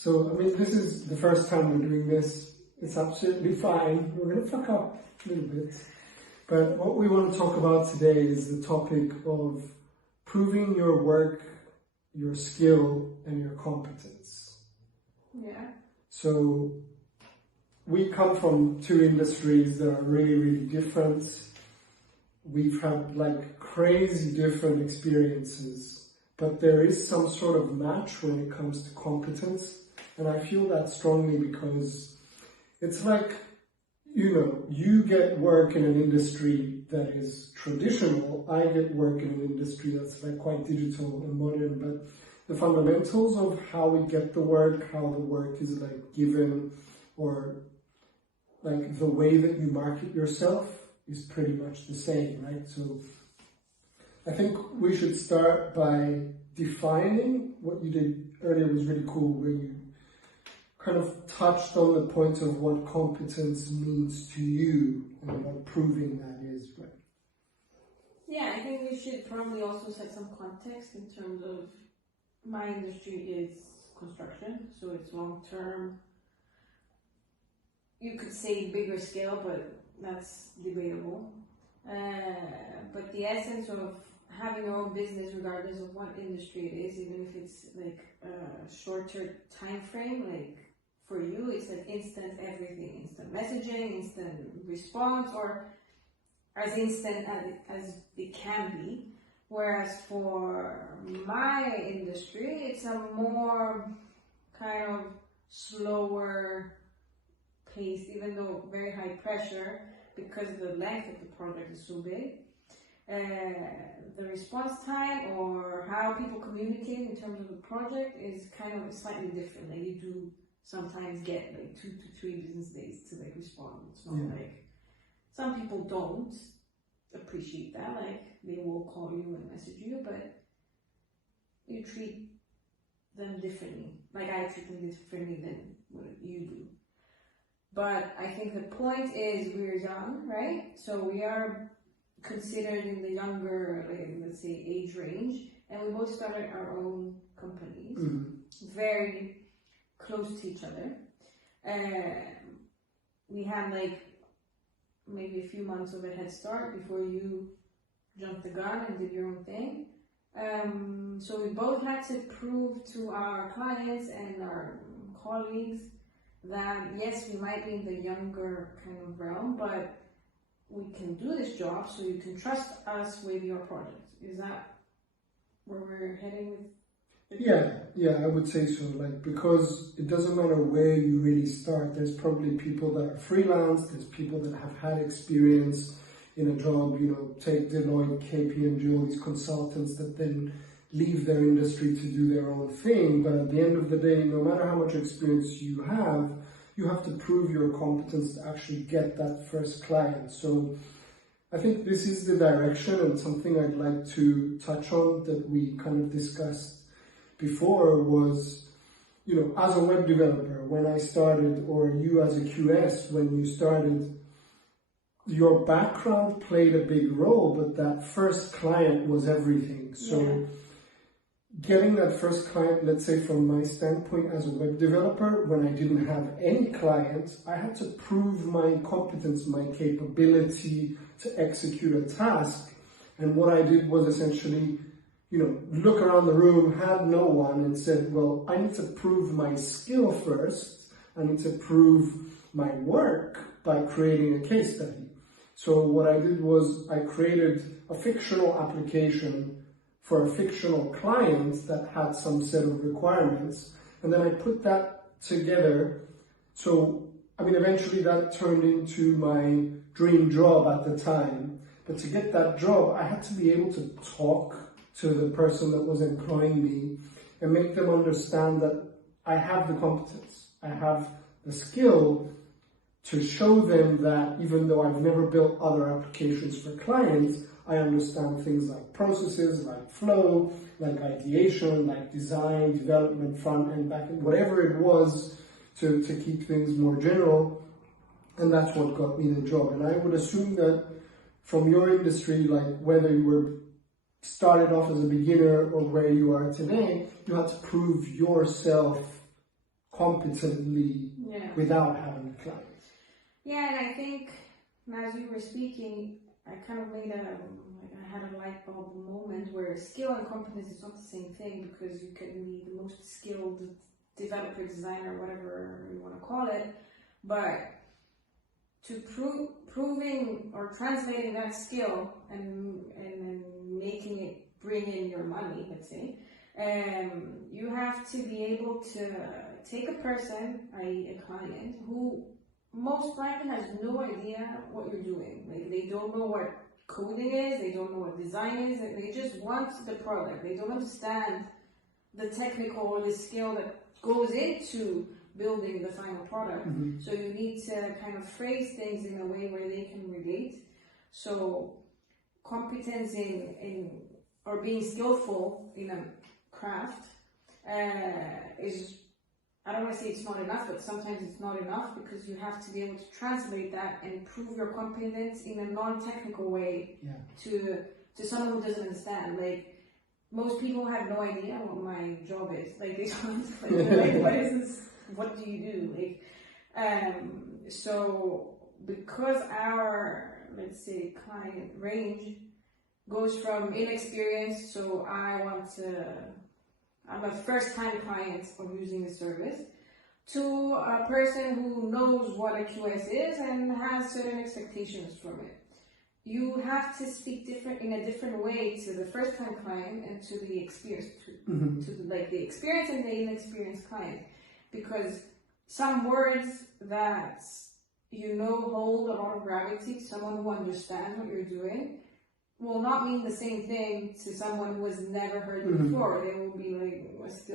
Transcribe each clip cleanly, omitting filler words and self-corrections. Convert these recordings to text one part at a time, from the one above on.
So, I mean, this is the first time we're doing this. It's absolutely fine. We're going to fuck up a little bit. But what we want to talk about today is the topic of proving your work, your skill, and your competence. Yeah. So, we come from two industries that are really, really different. We've had like crazy different experiences, but there is some sort of match when it comes to competence. And I feel that strongly because it's like, you know, you get work in an industry that is traditional. I get work in an industry that's like quite digital and modern, but the fundamentals of how we get the work, how the work is like given, or like the way that you market yourself is pretty much the same, right? So I think we should start by defining what you did earlier was really cool, where you kind of touched on the point of what competence means to you and what proving that is, right? Yeah, I think we should probably also set some context in terms of my industry is construction, so it's long-term. You could say bigger scale, but that's debatable. But the essence of having your own business, regardless of what industry it is, even if it's like a shorter time frame, like for you, it's like instant everything, instant messaging, instant response, or as instant as it can be. Whereas for my industry, it's a more kind of slower pace, even though very high pressure, because the length of the project is so big. The response time or how people communicate in terms of the project is kind of slightly different. Like you do sometimes get like 2 to 3 business days to like respond. It's not like some people don't appreciate that. Like they will call you and message you, but you treat them differently. Like I treat them differently than what you do. But I think the point is we're young, right? So we are considered in the younger, like, let's say, age range, and we both started our own companies, very close to each other. We had like maybe a few months of a head start before you jumped the gun and did your own thing. So we both had to prove to our clients and our colleagues that yes, we might be in the younger kind of realm, but we can do this job, so you can trust us with your project. Is that where we're heading with? Yeah, I would say so. Like, because it doesn't matter where you really start. There's probably people that are freelance. There's people that have had experience in a job. You know, take Deloitte, KPMG, all these consultants that then leave their industry to do their own thing. But at the end of the day, no matter how much experience you have to prove your competence to actually get that first client. So I think this is the direction, and something I'd like to touch on that we kind of discussed before was, you know, as a web developer, when I started, or you as a QS, when you started, your background played a big role, but that first client was everything. So getting that first client, let's say from my standpoint as a web developer, when I didn't have any clients, I had to prove my competence, my capability to execute a task. And what I did was essentially, you know, look around the room, had no one, and said, well, I need to prove my skill first. I need to prove my work by creating a case study. So what I did was I created a fictional application for a fictional client that had some set of requirements, and then I put that together. So, I mean, eventually that turned into my dream job at the time, but to get that job, I had to be able to talk to the person that was employing me and make them understand that I have the competence, I have the skill to show them that even though I've never built other applications for clients, I understand things like processes, like flow, like ideation, like design, development, front end, back end, whatever it was to keep things more general. And that's what got me the job. And I would assume that from your industry, like whether you were started off as a beginner or where you are today, you had to prove yourself competently without having a client. Yeah, and I think as you were speaking, I kind of made I had a light bulb moment where skill and competence is not the same thing, because you can be the most skilled developer, designer, whatever you want to call it, but to proving or translating that skill and making it bring in your money, let's say, you have to be able to take a person, i.e. a client, who most likely has no idea what you're doing. Like, they don't know what coding is, they don't know what design is, they just want the product. They don't understand the technical or the skill that goes into building the final product. So you need to kind of phrase things in a way where they can relate. So competence in or being skillful in a craft is, I don't want to say it's not enough, but sometimes it's not enough, because you have to be able to translate that and prove your competence in a non-technical way to someone who doesn't understand. Like, most people have no idea what my job is. Like, they don't, like, what is this? What do you do? Like, so because our, let's say, client range goes from inexperienced, so I'm a first-time client of using the service, to a person who knows what a QS is and has certain expectations from it. You have to speak in a different way to the first-time client and to the experienced, like the experienced and the inexperienced client, because some words that hold a lot of gravity, someone who understands what you're doing, will not mean the same thing to someone who has never heard it before. They will be like,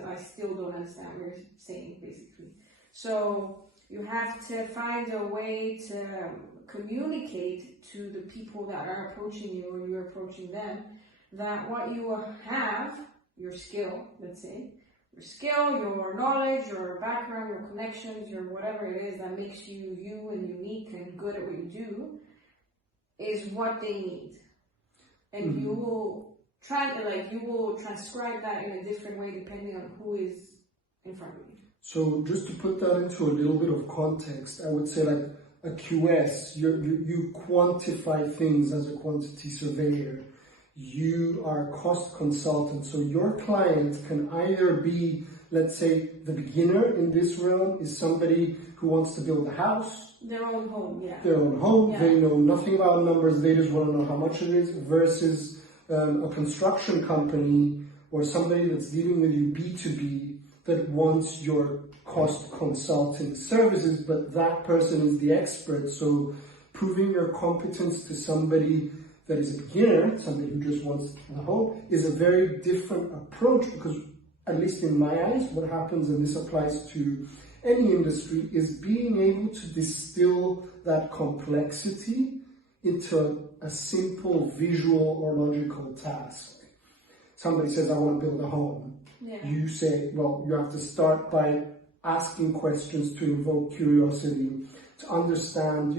I still don't understand what you're saying, basically. So you have to find a way to communicate to the people that are approaching you, or you're approaching them, that what you have, your skill, let's say, your skill, your knowledge, your background, your connections, your whatever it is that makes you you and unique and good at what you do, is what they need. And you will transcribe that in a different way depending on who is in front of you. So just to put that into a little bit of context, I would say, like, a QS, you quantify things as a quantity surveyor. You are a cost consultant, so your client can either be, let's say, the beginner in this realm is somebody who wants to build a house. Their own home, Their own home, they know nothing about numbers, they just want to know how much it is, versus a construction company or somebody that's dealing with you B2B that wants your cost consulting services, but that person is the expert. So proving your competence to somebody that is a beginner, somebody who just wants the home, is a very different approach, because, at least in my eyes, what happens, and this applies to any industry, is being able to distill that complexity into a simple visual or logical task. Somebody says, I want to build a home. You say, well, you have to start by asking questions to invoke curiosity, to understand,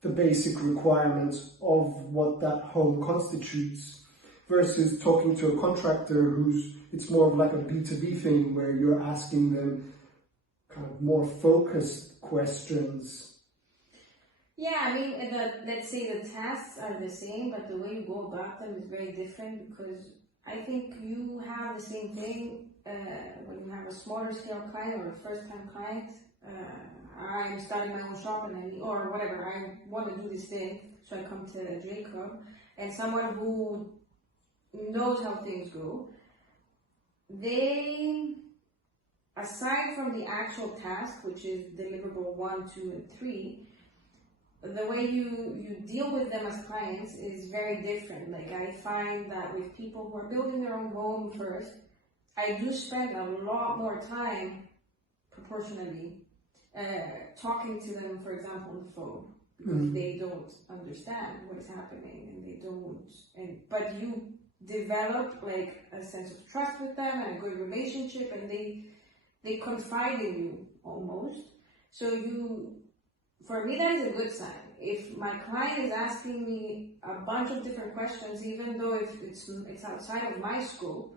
the basic requirements of what that home constitutes, versus talking to a contractor it's more of like a B2B thing, where you're asking them kind of more focused questions. Yeah, I mean, let's say the tasks are the same, but the way you go about them is very different, because I think you have the same thing when you have a smaller scale client or a first-time client. I'm starting my own shop or whatever, I want to do this thing, so I come to Jacob, and someone who knows how things go, they, aside from the actual task, which is deliverable 1, 2, and 3, the way you deal with them as clients is very different. Like, I find that with people who are building their own home first, I do spend a lot more time, proportionally, talking to them, for example, on the phone, because they don't understand what is happening, and but you develop like a sense of trust with them and a good relationship, and they confide in you almost. So for me, that is a good sign. If my client is asking me a bunch of different questions, even though it's outside of my scope,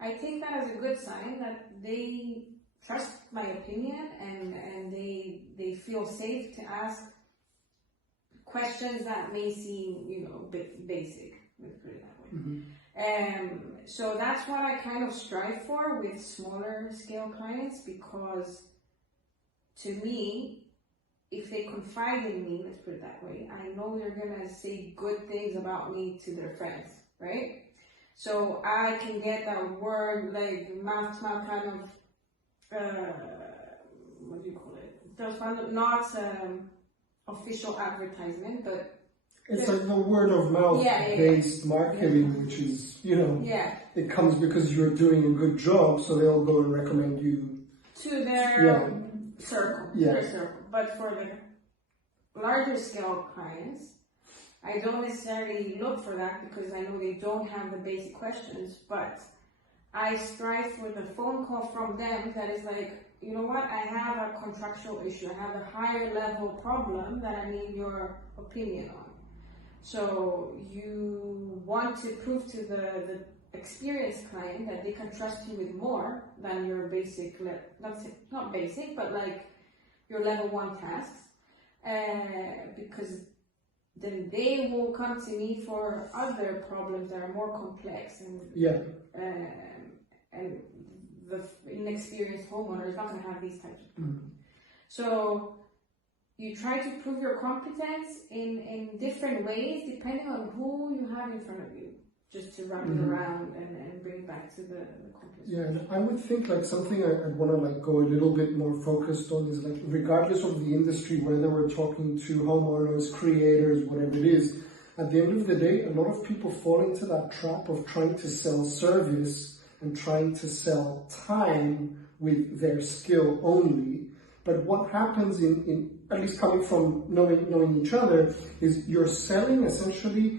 I take that as a good sign that they trust my opinion and they feel safe to ask questions that may seem, you know, a bit basic, let's put it that way. So that's what I kind of strive for with smaller scale clients, because to me, if they confide in me, let's put it that way, I know they're gonna say good things about me to their friends, right? So I can get that word, like mouth to mouth kind of, what do you call it? There's not official advertisement, but it's like the word of mouth based marketing, which is, you know, it comes because you're doing a good job, so they'll go and recommend you to their circle. Their circle. But for the larger scale clients, I don't necessarily look for that because I know they don't have the basic questions, but I strive for the phone call from them that is like, you know what, I have a contractual issue, I have a higher level problem that I need your opinion on. So you want to prove to the experienced client that they can trust you with more than your basic, not basic, but like your level 1 tasks, because then they will come to me for other problems that are more complex and the inexperienced homeowner is not going to have these types of problems. So you try to prove your competence in different ways depending on who you have in front of you, just to wrap it around and bring it back to the competence. Yeah, and I would think like something I'd want to like go a little bit more focused on is like, regardless of the industry, whether we're talking to homeowners, creators, whatever it is, at the end of the day, a lot of people fall into that trap of trying to sell service and trying to sell time with their skill only. But what happens in at least coming from knowing each other, is you're selling essentially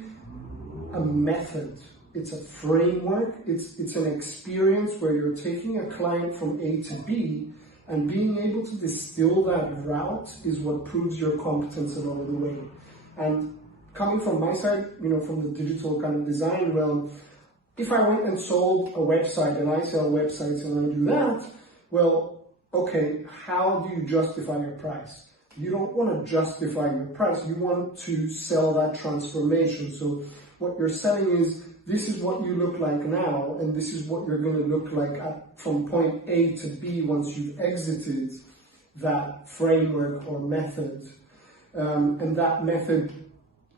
a method. It's a framework. It's an experience where you're taking a client from A to B, and being able to distill that route is what proves your competence along the way. And coming from my side, you know, from the digital kind of design realm, if I went and sold a website and I sell websites and I do that, well, okay, how do you justify your price? You don't want to justify your price. You want to sell that transformation. So what you're selling is, this is what you look like now, and this is what you're going to look like from point A to B once you've exited that framework or method. And that method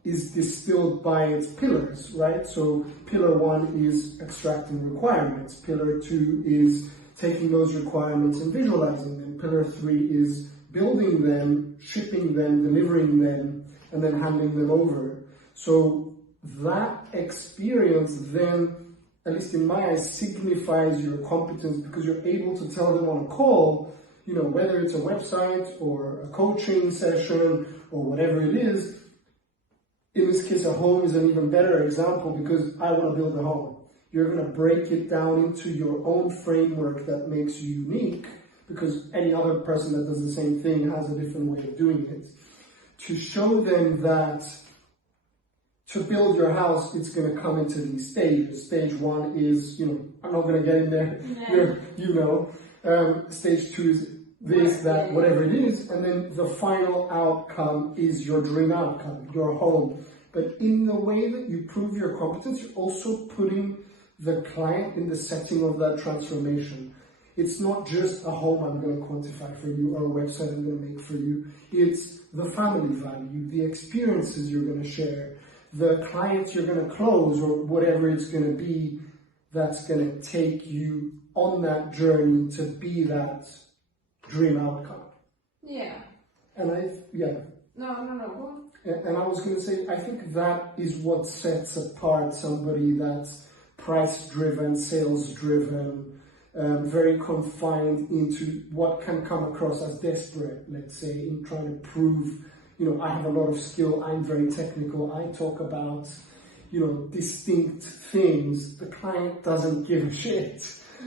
is distilled by its pillars, right? So pillar 1 is extracting requirements. Pillar 2 is taking those requirements and visualizing them. Pillar 3 is building them, shipping them, delivering them, and then handing them over. So that experience then, at least in my eyes, signifies your competence, because you're able to tell them on a call, you know, whether it's a website or a coaching session or whatever it is. In this case, a home is an even better example, because I want to build a home. You're going to break it down into your own framework that makes you unique, because any other person that does the same thing has a different way of doing it. To show them that to build your house, it's going to come into these stages. Stage 1 is, you know, I'm not going to get in there, you know. Stage 2 is this, that, whatever it is. And then the final outcome is your dream outcome, your home. But in the way that you prove your competence, you're also putting the client in the setting of that transformation. It's not just a home I'm going to quantify for you or a website I'm going to make for you. It's the family value, the experiences you're going to share, the clients you're going to close, or whatever it's going to be that's going to take you on that journey to be that dream outcome. Yeah. And No. And I was going to say, I think that is what sets apart somebody that's price-driven, sales-driven, very confined into what can come across as desperate, let's say, in trying to prove, you know, I have a lot of skill, I'm very technical, I talk about, you know, distinct things. The client doesn't give a shit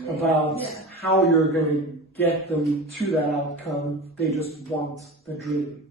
about how you're going to get them to that outcome. They just want the dream.